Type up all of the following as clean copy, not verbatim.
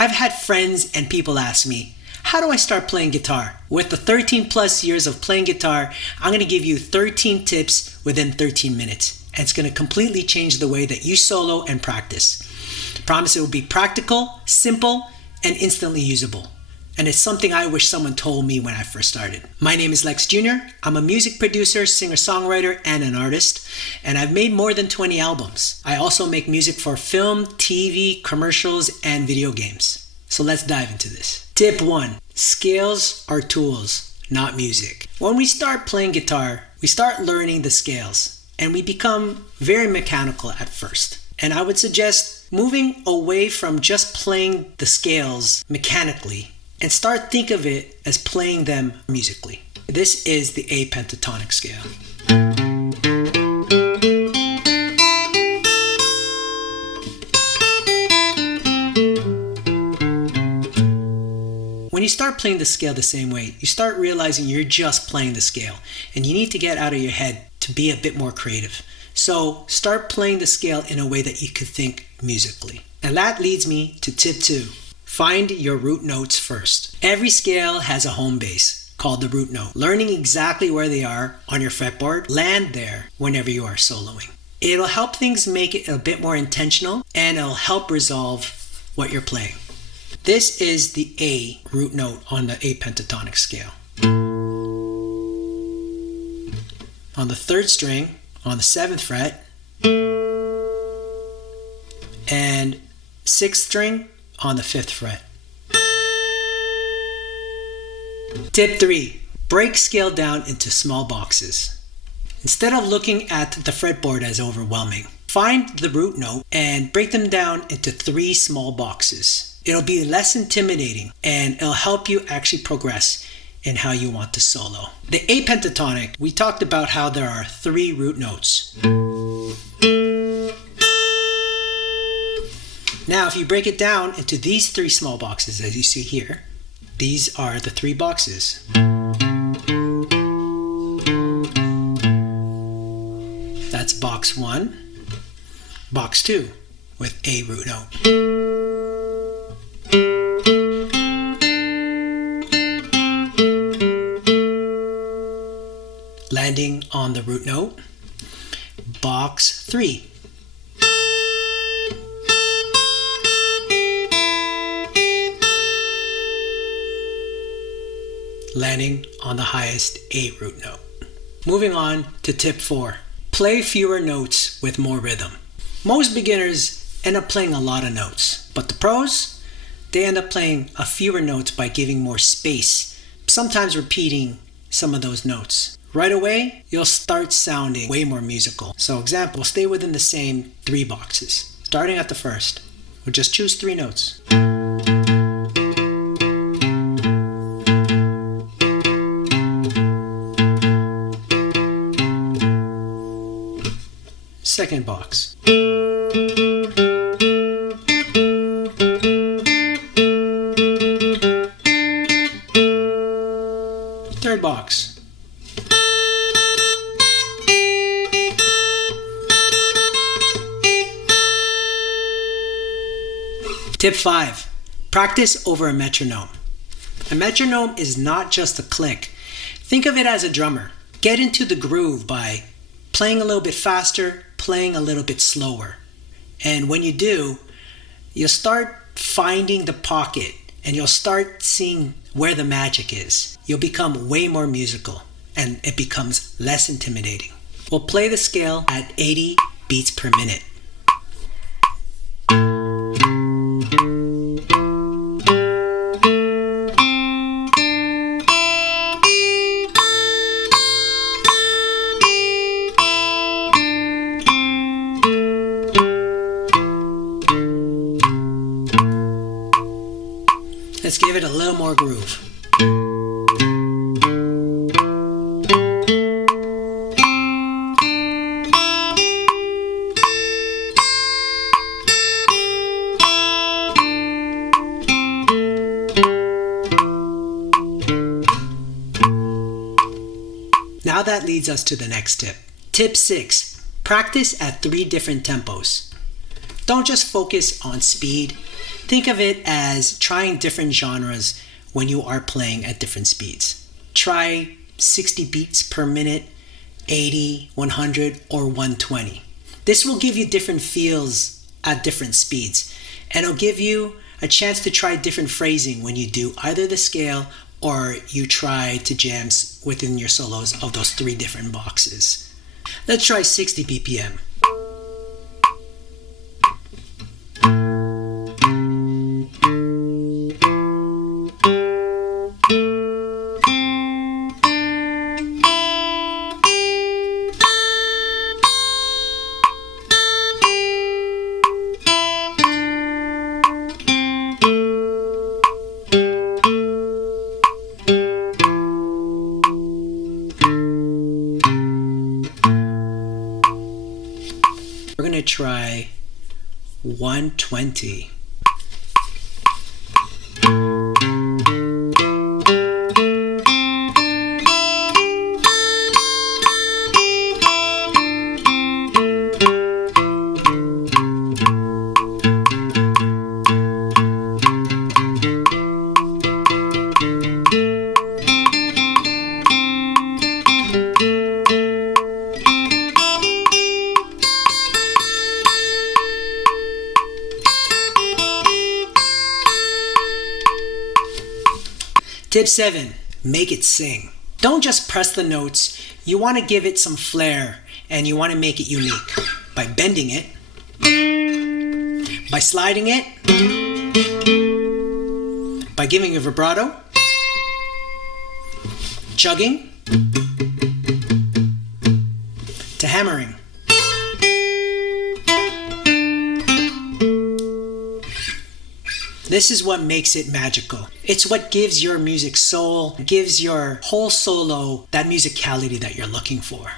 I've had friends and people ask me, how do I start playing guitar? With the 13 plus years of playing guitar, I'm going to give you 13 tips within 13 minutes. And it's going to completely change the way that you solo and practice. I promise it will be practical, simple, and instantly usable. And it's something I wish someone told me when I first started. My name is Lex Jr. I'm a music producer, singer-songwriter, and an artist. And I've made more than 20 albums. I also make music for film, TV, commercials, and video games. So let's dive into this. Tip 1. Scales are tools, not music. When we start playing guitar, we start learning the scales. And we become very mechanical at first. And I would suggest moving away from just playing the scales mechanically and start think of it as playing them musically. This is the A pentatonic scale. When you start playing the scale the same way, you start realizing you're just playing the scale and you need to get out of your head to be a bit more creative. So start playing the scale in a way that you could think musically. And that leads me to tip 2. Find your root notes first. Every scale has a home base called the root note. Learning exactly where they are on your fretboard, land there whenever you are soloing. It'll help things make it a bit more intentional and it'll help resolve what you're playing. This is the A root note on the A pentatonic scale. On the 3rd string, on the 7th fret, and 6th string on the 5th fret. Tip 3. Break scale down into small boxes. Instead of looking at the fretboard as overwhelming, find the root note and break them down into 3 small boxes. It'll be less intimidating and it'll help you actually progress in how you want to solo. The A pentatonic, we talked about how there are 3 root notes. Now, if you break it down into these 3 small boxes, as you see here, these are the 3 boxes. That's box 1, box 2 with A root note. Landing on the root note, box 3. Landing on the highest A root note. Moving on to tip 4. Play fewer notes with more rhythm. Most beginners end up playing a lot of notes, but the pros, they end up playing a fewer notes by giving more space, sometimes repeating some of those notes. Right away, you'll start sounding way more musical. So example, stay within the same 3 boxes. Starting at the first, we'll just choose 3 notes. Second box. Third box. Tip 5. Practice over a metronome. A metronome is not just a click. Think of it as a drummer. Get into the groove by playing a little bit faster, playing a little bit slower. And when you do, you'll start finding the pocket and you'll start seeing where the magic is. You'll become way more musical and it becomes less intimidating. We'll play the scale at 80 beats per minute. Let's give it a little more groove. Now that leads us to the next tip. Tip 6. Practice at 3 different tempos. Don't just focus on speed. Think of it as trying different genres when you are playing at different speeds. Try 60 beats per minute, 80, 100, or 120. This will give you different feels at different speeds, and it'll give you a chance to try different phrasing when you do either the scale or you try to jam within your solos of those 3 different boxes. Let's try 60 BPM. We're going to try 120. Tip 7, make it sing. Don't just press the notes. You want to give it some flair and you want to make it unique by bending it, by sliding it, by giving a vibrato, chugging, to hammering. This is what makes it magical. It's what gives your music soul, gives your whole solo that musicality that you're looking for.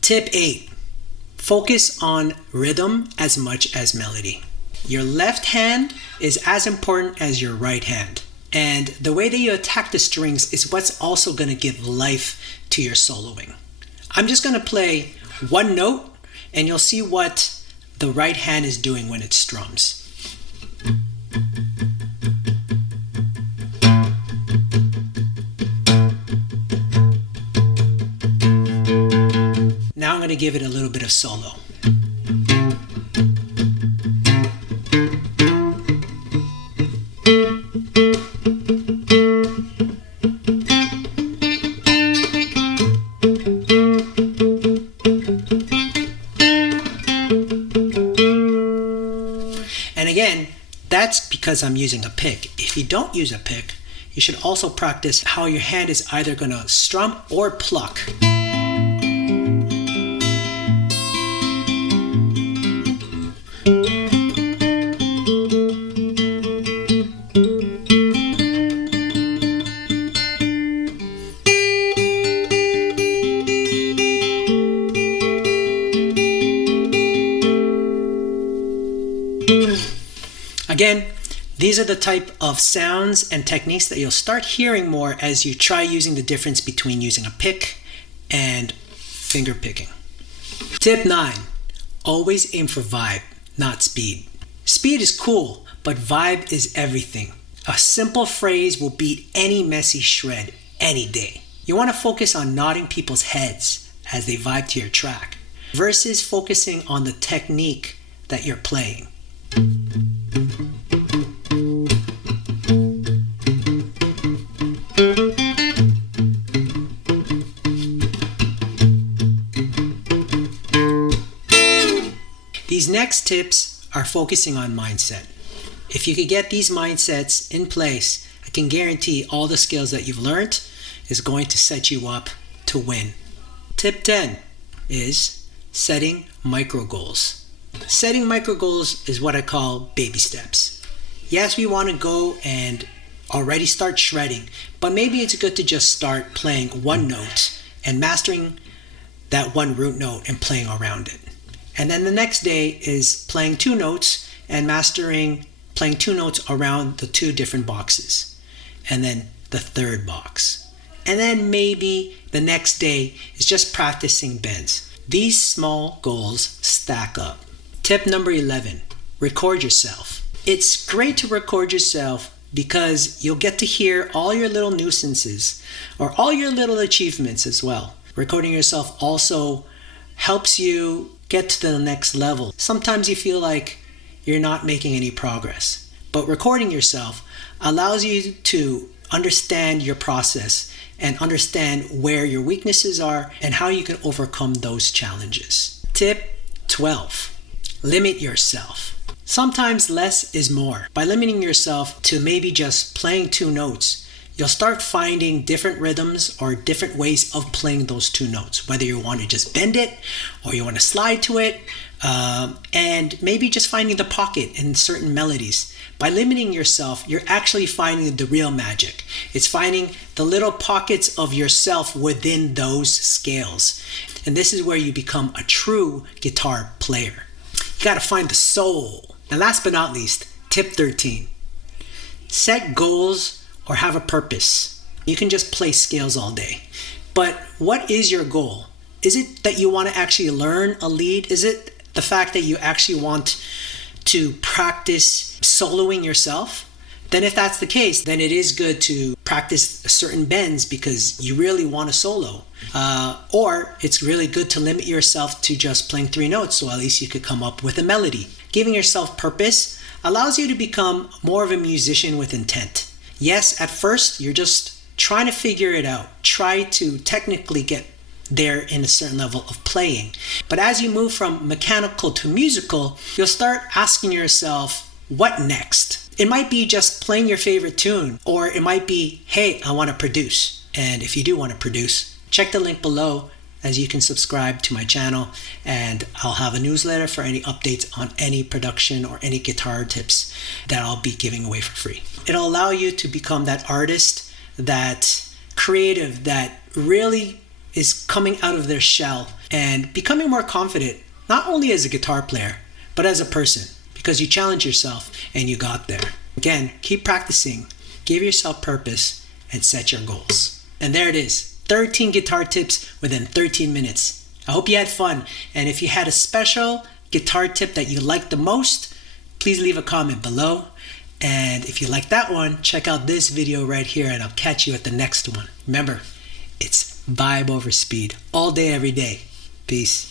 Tip 8. Focus on rhythm as much as melody. Your left hand is as important as your right hand. And the way that you attack the strings is what's also going to give life to your soloing. I'm just going to play one note and you'll see what the right hand is doing when it strums. Now I'm going to give it a little bit of solo. And again, that's because I'm using a pick. If you don't use a pick, you should also practice how your hand is either going to strum or pluck. Again, these are the type of sounds and techniques that you'll start hearing more as you try using the difference between using a pick and finger picking. Tip 9, always aim for vibe, not speed. Speed is cool, but vibe is everything. A simple phrase will beat any messy shred any day. You want to focus on nodding people's heads as they vibe to your track versus focusing on the technique that you're playing. These next tips are focusing on mindset. If you could get these mindsets in place, I can guarantee all the skills that you've learned is going to set you up to win. Tip 10 is setting micro goals. Setting micro goals is what I call baby steps. Yes, we want to go and already start shredding, but maybe it's good to just start playing one note and mastering that one root note and playing around it. And then the next day is playing 2 notes and mastering playing 2 notes around the 2 different boxes. And then the 3rd box. And then maybe the next day is just practicing bends. These small goals stack up. Tip number 11, record yourself. It's great to record yourself because you'll get to hear all your little nuisances or all your little achievements as well. Recording yourself also helps you get to the next level. Sometimes you feel like you're not making any progress, but recording yourself allows you to understand your process and understand where your weaknesses are and how you can overcome those challenges. Tip 12, limit yourself. Sometimes less is more. By limiting yourself to maybe just playing 2 notes, you'll start finding different rhythms or different ways of playing those 2 notes, whether you want to just bend it or you want to slide to it, and maybe just finding the pocket in certain melodies. By limiting yourself, you're actually finding the real magic. It's finding the little pockets of yourself within those scales. And this is where you become a true guitar player. You got to find the soul. And last but not least, tip 13. Set goals or have a purpose. You can just play scales all day. But what is your goal? Is it that you want to actually learn a lead? Is it the fact that you actually want to practice soloing yourself? Then if that's the case, then it is good to practice certain bends because you really want to solo. Or it's really good to limit yourself to just playing 3 notes, so at least you could come up with a melody. Giving yourself purpose allows you to become more of a musician with intent. Yes, at first, you're just trying to figure it out. Try to technically get there in a certain level of playing. But as you move from mechanical to musical, you'll start asking yourself, what next? It might be just playing your favorite tune, or it might be, hey, I want to produce. And if you do want to produce, check the link below as you can subscribe to my channel, and I'll have a newsletter for any updates on any production or any guitar tips that I'll be giving away for free. It'll allow you to become that artist, that creative that really is coming out of their shell and becoming more confident, not only as a guitar player, but as a person, because you challenge yourself and you got there. Again, keep practicing, give yourself purpose, and set your goals. And there it is. 13 guitar tips within 13 minutes. I hope you had fun. And if you had a special guitar tip that you liked the most, please leave a comment below. And if you like that one, check out this video right here and I'll catch you at the next one. Remember, it's vibe over speed all day, every day. Peace.